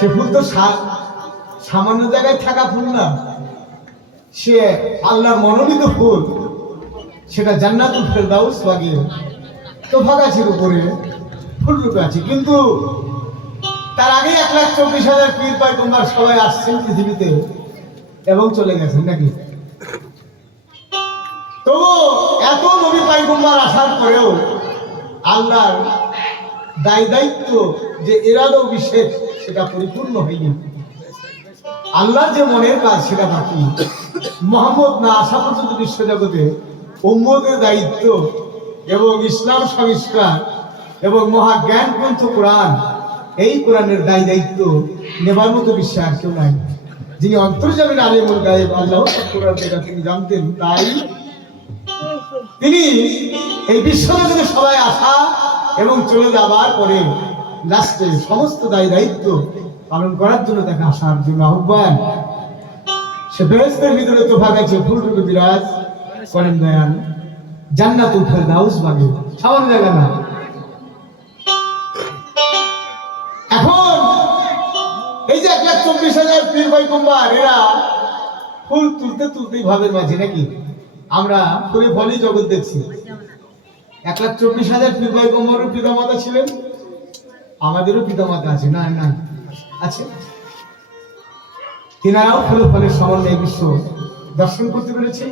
সে ফুল তো সামান্য জায়গায় থাকা ফুল না, সে আল্লাহর মনোনীত ফুল। সেটা জান্নাতুল ফেরদাউস বাগের তোফাগাছির উপরে ফুল রূপে আছে। কিন্তু তার আগে 1,24,000 পীর পয়গম্বর সবাই আসছেন পৃথিবীতে এবং চলে গেছেন নাকি? তবু এত নবী পয়গম্বর আসার পরেও আল্লাহর দায়িত্ব যে এরাদও বিশেষ সেটা পরিপূর্ণ হয়নি। আল্লাহর যে মনের কাজ সেটা বাকি। মুহাম্মদ না আসা পর্যন্ত বিশ্বজগতে উম্মতের দায়িত্ব এবং ইসলাম সংস্কার এবং মহাজ্ঞান গ্রন্থ কোরআন, এই কোরআনের দায়িত্ব নেবার মতো বিশ্বে আর কেউ নাই। যিনি অন্তর্জামীন আলিমুল গায়েব আল্লাহ কোরআন যেটা তিনি জানতেন, তাই তিনি এই বিশ্বজগতে সবাই আসা এবং চলে যাবার পরে লাস্টে সমস্ত দায়িত্ব পালন করার জন্য তাকে আসার জন্য আহ্বান। সে বেহেশতের ভিতরে তোফাগাছে ফুল রূপে বিরাজ করেন দয়াল জান্নাতুল ফেরদাউস বাগে, সামান্য জায়গা না। এখন এই যে 1,24,000 পীর পয়গম্বর এরা ফুল তুলতে তুলতেই ভাবের মাঝে নাকি আমরা ফুলে ফলই জগৎ দেখছি। 1,24,000 পীর পয়গম্বরের পিতামাতা ছিলেন, আমাদেরও পিতামাতা আছে না না আছে। তিনারাও ফুলে ফলের সমন্বয়ে বিশ্ব দর্শন করতে পেরেছে,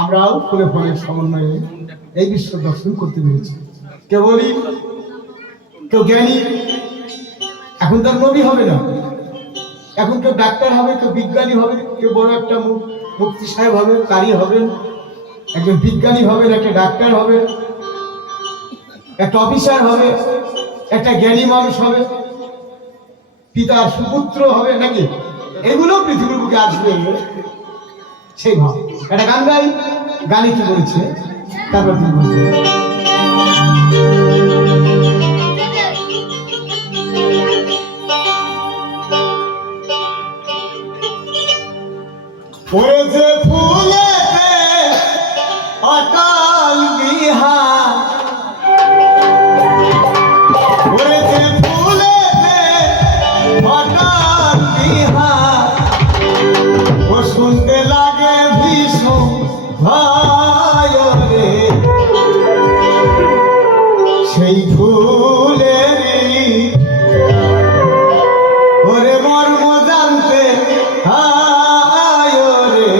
আমরাও ফুলে ফলের সমন্বয়ে এই বিশ্ব দর্শন করতে পেরেছি। কেউ বলি কেউ জ্ঞানী, এখন তার নবী হবে না, এখন কেউ ডাক্তার হবে, কেউ বিজ্ঞানী হবে, কেউ বড় একটা মুফতি সাহেব হবে, কারি হবেন, একজন বিজ্ঞানী হবেন, একটা ডাক্তার হবে, একটা অফিসার হবে, একটা জ্ঞানী মানুষ হবে, পিতার সুপুত্র হবে নাকি? এগুলো পৃথিবীর বুকে আসবে সেই ভাব। একটা গান গাই, গানে কি বলছে তারপর তিনি বলছেন পড়েছে ফুলেতে অটল বিহার, পড়েছে ফুলেতে অটল বিহার, ও শুনতে লাগে ভীষণ ভয় রে, সেই ফুলেরই ওরে মর্ম জানতে আয় রে,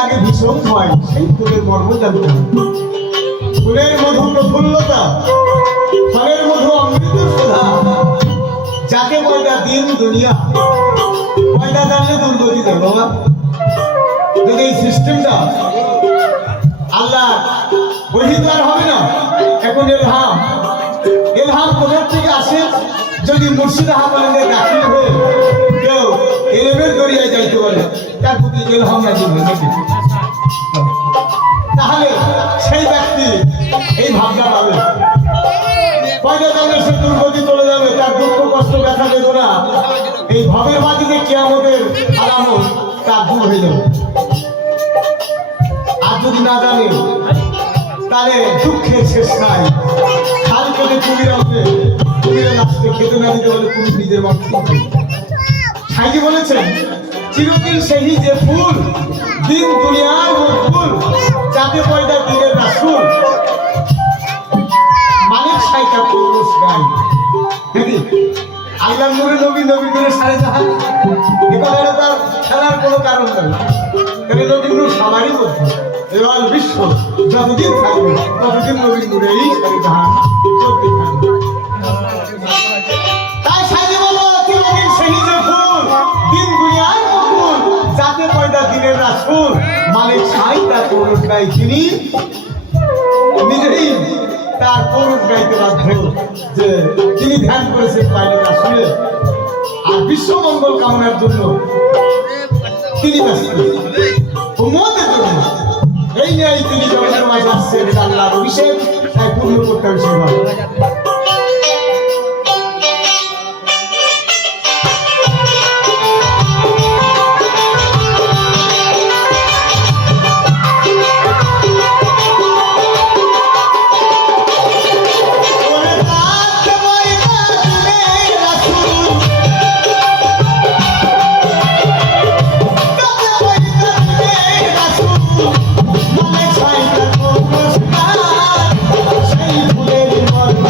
লাগে ভীষণ ভয়, সেই ফুলের মর্ম জানতে হবে। ফুলের মধু প্রফুল্লতা, ফলের মধু অমৃত সুধা, যাকে পয়দা দিন দুনিয়া, পয়দা জানলে দুর্গতি দেয় বাবা। যদি এই সিস্টেমটা আল্লাহ বহিত আর হবে না। এখন এলহাম, এলহাম কোথার থেকে আসে? যদি মুর্শিদ আহমদের দাখিল হয়ে কেউ এলেমের দরিয়ায় যাইতে পারে, তার প্রতি এলহাম নাজিল হয়েছে, তাহলে সেই ব্যক্তি এই ভাবনা পাবে। পয়দা জানলে সে দুর্গতি চলে যাবে, তার দুঃখ কষ্ট ব্যথা বেদনা এই ভবের মাঝে কিয়ামতের আলামত তার দূর হয়ে যাবে। আর যদি না জানে তাহলে দুঃখের শেষ নাই। খাল কেটে কুমির আসবে, কুমিরের আসতে খেতে না দিতে বলে কুমির নিজের বাড়ি। সাইজি বলেছেন, চিরদিন সেই যে ফুল, দিন দুনিয়ার ফুল, যাতে পয়দা দিনের রাসূল, মালিক সাইকা পুরুষ গাই। দেখি আল্লাহ নূরে নবী, নবী করে সাড়ে জাহান, এবার তার খেলার কোনো কারণ নেই। তাহলে নবীর নূর সবারই করছে, এবার বিশ্ব যতদিন থাকবে ততদিন নবীর নূরে এই সাড়ে জাহান চলতে থাকবে। তাই সাইজি বলো, চিরদিন সেই যে ফুল, দিন দুনিয়ার ফুল, যাতে পয়দা দিনের রাসূল, মালিক সাইকা পুরুষ গাই, তিনি নিজেই তার পুরুষ গাইতে বাধ্য যে তিনি ধ্যান করেছেন বাইরে আসলে। আর বিশ্ব মঙ্গল কামনার জন্য তিনি ব্যস্ত, উম্মতের জন্য। এই নিয়ে তিনি জগতের মাঝে আসছেন, আল্লাহর অভিষেক তাই পূর্ণ করতে হবে সেভাবে। সেই ফুলের মর্ম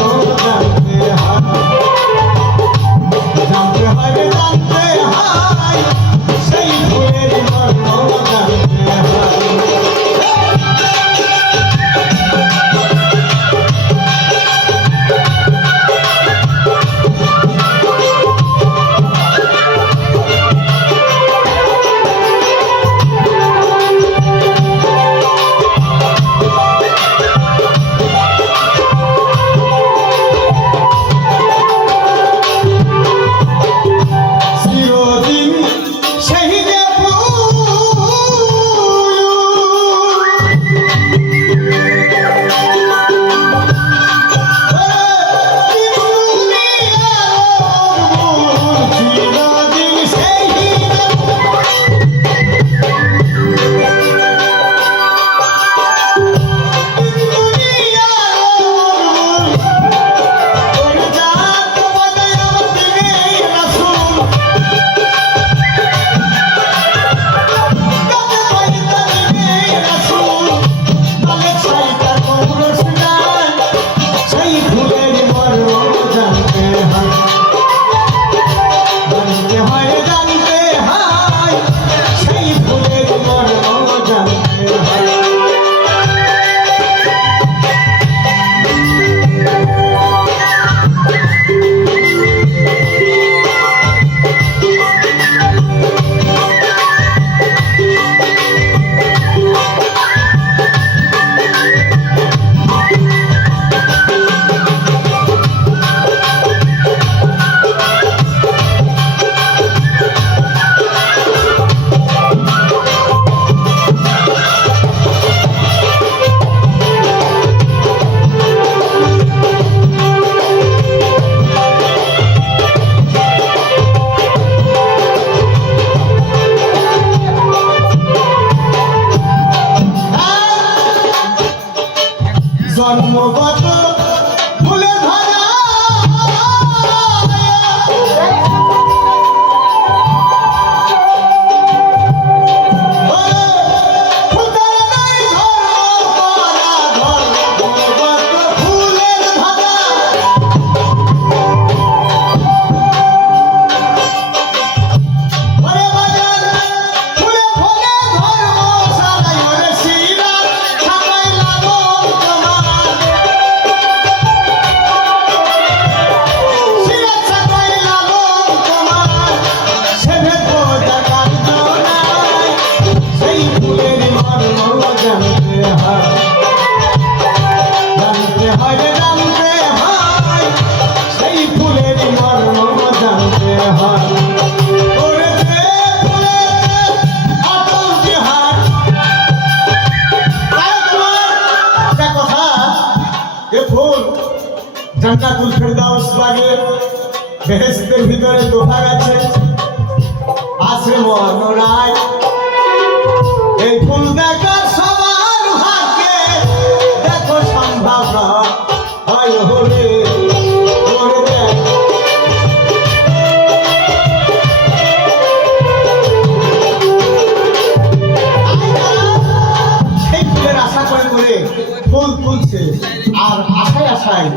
নাই,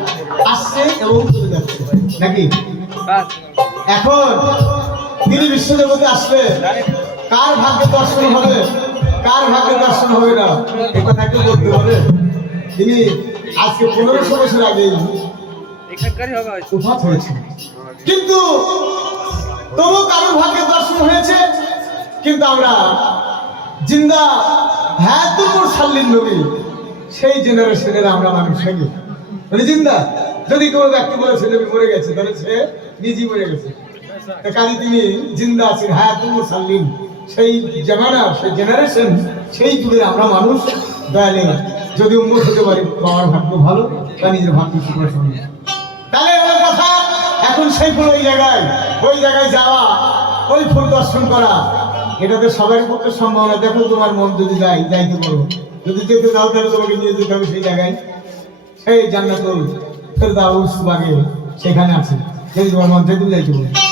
আসছে এবং চলে যাচ্ছে নাকি? এখন তিনি বিশ্বজগতে আসলে কার ভাগ্যে দর্শন হবে, কার ভাগ্যে দর্শন হবে না, এ কথা কেউ বলতে পারে? তিনি আজকে 1500 বছর আগেই উফাত হয়েছেন, কিন্তু তবু কারোর ভাগ্যে দর্শন হয়েছে। কিন্তু আমরা জিন্দা হায়াতুল মুরসালিন নবী সেই জেনারেশনের আমরা মানুষ নাকি? মানে জিন্দা যদি কোনো ব্যক্তি বলেছে নবী মরে গেছে, তাহলে সে নিজেই মরে গেছে। কাজে তিনি জিন্দা আছেন, হায়াতুল মুরসালিন, সেই জামানা, সেই জেনারেশন, সেই যুগের আমরা মানুষ। দয়ালে যদি উন্মত হতে পারি আমার ভাগ্য ভালো, তা নিজের ভাগ্য সুন্দর। তাহলে আমার কথা, এখন সেই ফুল ওই জায়গায় যাওয়া, ওই ফুল দর্শন করা, এটা তো সবার পক্ষে সম্ভব না। দেখো তোমার মন যদি যাইতে পারো, যদি যেতে দাও তাহলে তোমাকে নিয়ে যেতে হবে সেই জায়গায়, সেই জান্নাতুল ফেরদাউস বাগে সেখানে আছে, যদি তোমার মন যেতে যাইতে পারো।